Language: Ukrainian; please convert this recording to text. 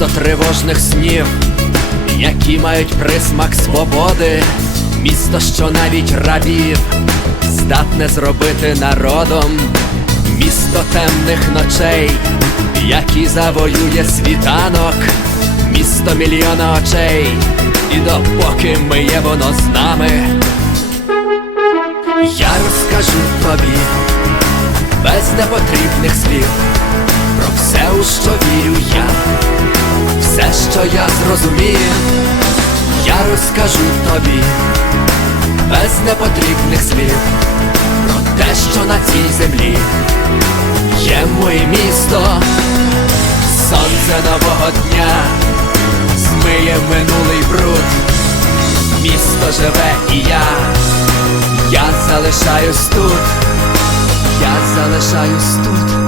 Місто тривожних снів, які мають присмак свободи, місто, що навіть рабів здатне зробити народом, місто темних ночей, які завоює світанок, місто мільйона очей, і допоки ми є воно з нами, я розкажу тобі без непотрібних слів все, що я зрозумів, я розкажу тобі без непотрібних слів про те, що на цій землі є моє місто, сонце нового дня, змиє минулий бруд, місто живе і я, я залишаюсь тут, я залишаюсь тут.